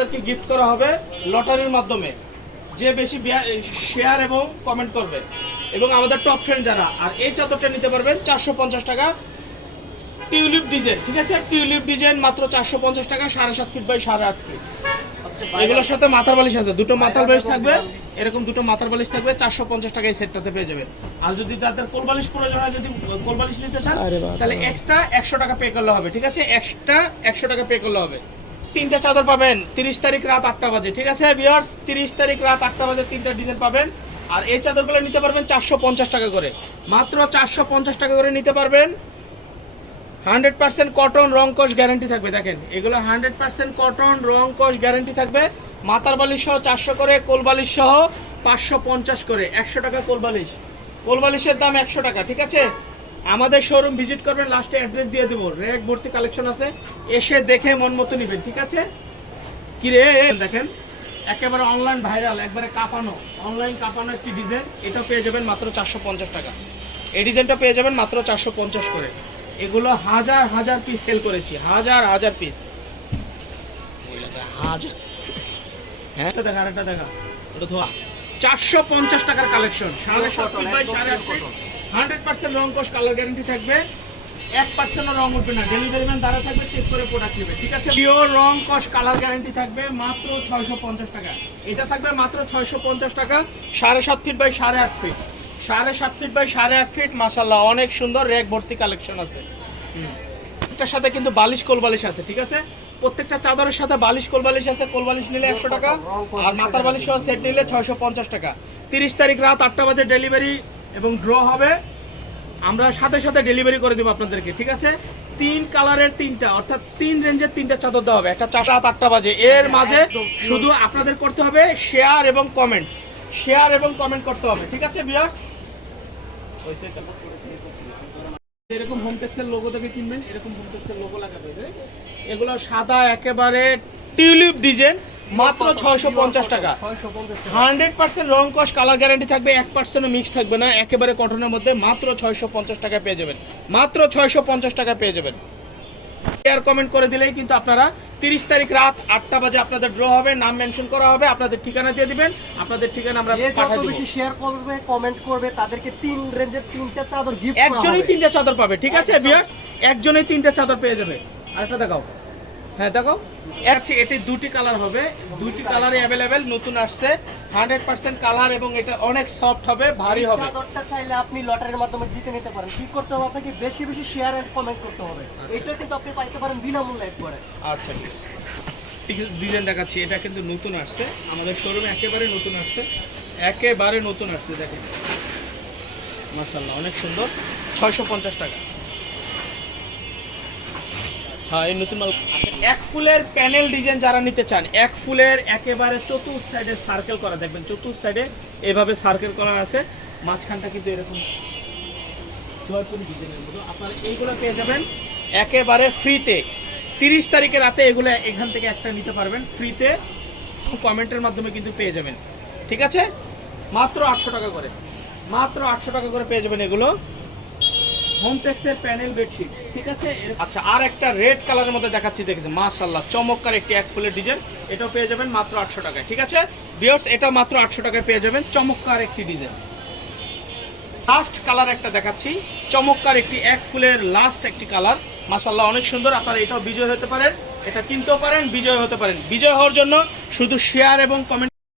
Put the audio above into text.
আপনাদেরকে গিফট করা হবে লটারির মাধ্যমে, যে বেশি শেয়ার এবং কমেন্ট করবে এবং আমাদের টপ ফ্রেন্ড যারা। আর এই চাদরটা নিতে পারবেন 450 টাকা, টিউলিপ ডিজাইন, ঠিক আছে? টিউলিপ ডিজাইন মাত্র 450 টাকা, 7.5 ফিট বাই 8.5 ফিট। এগুলোর সাথে মাথার বালিশ আছে, দুটো মাথার বালিশ থাকবে, এরকম দুটো মাথার বালিশ থাকবে, 450 টাকা এই সেটটাতে পেয়ে যাবেন। আর যদি যাদের কোল বালিশ প্রয়োজন হয়, যদি কোল বালিশ নিতে চান তাহলে এক্সট্রা 100 টাকা পে করলে হবে, ঠিক আছে? এক্সট্রা 100 টাকা পে করলে হবে। তিনটা চাদর পাবেন 30 তারিখ রাত 8টা বাজে, ঠিক আছে ভিউয়ার্স? 30 তারিখ রাত 8টা বাজে তিনটা ডিজাইন পাবেন। আর এই চাদরগুলো নিতে পারবেন 450 টাকা করে, মাত্র 450 টাকা করে নিতে পারবেন। 100% কটন, রং কস গ্যারান্টি থাকবে। দেখেন এগুলো 100% কটন, রং কস গ্যারান্টি থাকবে। মাথার বালিশ সহ 400 করে, কোল বালিশ সহ 550 করে, 100 টাকা কোল বালিশ। কোল বালিশের দাম 100 টাকা, ঠিক আছে? আমাদের শোরুম ভিজিট করবেন, লাস্টে অ্যাড্রেস দিয়ে দেবো। র্যাক ভর্তি কালেকশন আছে, এসে দেখে মন মতো নেবেন, ঠিক আছে? কি রে দেখেন, একেবারে অনলাইন ভাইরাল, একবারে কাঁপানো, অনলাইন কাঁপানো একটি ডিজাইন। এটাও পেয়ে যাবেন মাত্র 450 টাকা। এই ডিজাইনটা পেয়ে যাবেন মাত্র 450 করে। এগুলো হাজার হাজার পিস সেল করেছি, হাজার হাজার পিস। হাজার, হ্যাঁ এটা দেখা, আরেকটা দেখা, ওটা ধোয়া। 450 টাকার কালেকশন, 7.5 ফিট বাই 8.5 ফিট, 100% রং কোশ কালার গ্যারান্টি থাকবে, 1%ও রং উঠবে না। ডেলিভারি ম্যান দ্বারা থাকবে, চেক করে প্রোডাক্ট নেবে, ঠিক আছে? পিওর রং কোশ কালার গ্যারান্টি থাকবে মাত্র 650 টাকা। এটা থাকবে মাত্র 650 টাকা, 7.5 ফিট বাই 8.5 ফিট, 7.5 ফিট বাই 8.5 ফিট। মাশাআল্লাহ অনেক সুন্দর র্যাক ভর্তি কালেকশন আছে। এটার সাথে কিন্তু বালিশ কোল বালিশ আছে, ঠিক আছে? প্রত্যেকটা চাদরের সাথে বালিশ কোল বালিশ আছে। কোল বালিশ নিলে 100 টাকা, আর মাথার বালিশ সহ সেট নিলে 650 টাকা। 30 তারিখ রাত 8টা বাজে ডেলিভারি এবং ড্র হবে, আমরা সাথে সাথে ডেলিভারি করে দেবো আপনাদেরকে, ঠিক আছে? 3 কালারের 3টা, অর্থাৎ 3 রেঞ্জের 3টা চাদর দেওয়া হবে। একটা রাত 8টা বাজে, এর মাঝে শুধু আপনাদের করতে হবে শেয়ার এবং কমেন্ট, শেয়ার এবং কমেন্ট করতে হবে, ঠিক আছে ভিউয়ার্স? এরকম হোমটেক্সের লোগো থেকে কিনবেন, এরকম হোমটেক্সের লোগো লাগাবে। এগুলো সাদা একেবারে টিউলিপ ডিজাইন, মাত্র 650 টাকা। 100% রং কস কালার গ্যারান্টি থাকবে, 1%ও মিক্স থাকবে না, একেবারে কটনের মধ্যে। মাত্র 650 টাকা পেয়ে যাবেন, মাত্র 650 টাকা পেয়ে যাবেন। শেয়ার কমেন্ট করে দিলেই কিন্তু আপনারা 30 তারিখ রাত 8টা বাজে আপনাদের ড্র হবে, নাম মেনশন করা হবে, আপনাদের ঠিকানা দিয়ে দিবেন, আপনাদের ঠিকানা আমরা পাঠিয়ে দেব। বেশি শেয়ার করবে, কমেন্ট করবে, তাদেরকে 3 রেঞ্জের 3টা চাদর গিফট করা হবে। একজনই 3টা চাদর পাবে, ঠিক আছে ভিউয়ার্স? একজনই 3টা চাদর পেয়ে যাবে। আরেকটা দেখাও, হ্যাঁ দেখাও। আচ্ছা, এটি দুটি কালার হবে, দুটি কালারে अवेलेबल, নতুন আসছে, 100% কালার এবং এটা অনেক সফট হবে, ভারী হবে। চাদরটা চাইলে আপনি লটারির মাধ্যমে জিতে নিতে পারেন। কি করতে হবে আপনাকে? বেশি বেশি শেয়ার এন্ড কমেন্ট করতে হবে। এটা কিন্তু আপনি পাইতে পারেন বিনামূল্যে একবারে। আচ্ছা ঠিক আছে, ডিজাইন দেখাচ্ছি। এটা কিন্তু নতুন আসছে আমাদের শোরুমে, একেবারে নতুন আসছে, একেবারে নতুন আসছে। দেখেন মাশাআল্লাহ অনেক সুন্দর, 650 টাকা। হ্যাঁ এই নতুন মাল। আচ্ছা, এক ফুলের প্যানেল ডিজাইন যারা নিতে চান, এক ফুলের একেবারে চতুর্থ সাইডে সার্কেল করা, দেখবেন চতুর্থ সাইডে এভাবে সার্কেল করা আছে, মাঝখানটা কিন্তু এরকম জয়পুরি ডিজাইনের মতো। আপনারা এইগুলো পেয়ে যাবেন একেবারে ফ্রিতে। 30 তারিখে রাতে এগুলো এখান থেকে একটা নিতে পারবেন ফ্রিতে, কমেন্টের মাধ্যমে কিন্তু পেয়ে যাবেন, ঠিক আছে? মাত্র 800 টাকা করে, মাত্র 800 টাকা করে পেয়ে যাবেন এগুলো। হোমটেক্সের প্যানেল বেডশিট, ঠিক আছে? আচ্ছা, আর একটা রেড কালারের মধ্যে দেখাচ্ছি, দেখেন মাশাআল্লাহ চমৎকার একটি এক ফুলের ডিজাইন, এটাও পেয়ে যাবেন মাত্র 800 টাকায়, ঠিক আছে ভিউয়ার্স? এটা মাত্র 800 টাকায় পেয়ে যাবেন, চমৎকার একটি ডিজাইন। লাস্ট কালার একটা দেখাচ্ছি, চমৎকার একটি এক ফুলের লাস্ট একটি কালার, মাশাআল্লাহ অনেক সুন্দর। আপনারা এটাও বিজয় হতে পারেন, এটা কিনতেও পারেন, বিজয় হতে পারেন। বিজয় হওয়ার জন্য শুধু শেয়ার এবং কমেন্ট